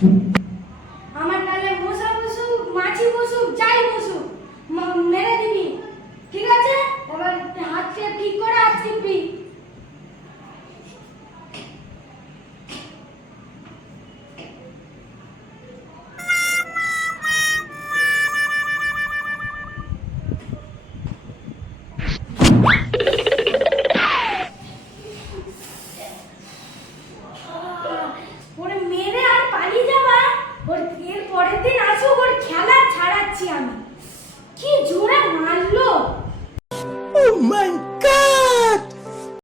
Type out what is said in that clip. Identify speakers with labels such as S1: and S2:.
S1: Thank mm -hmm. you.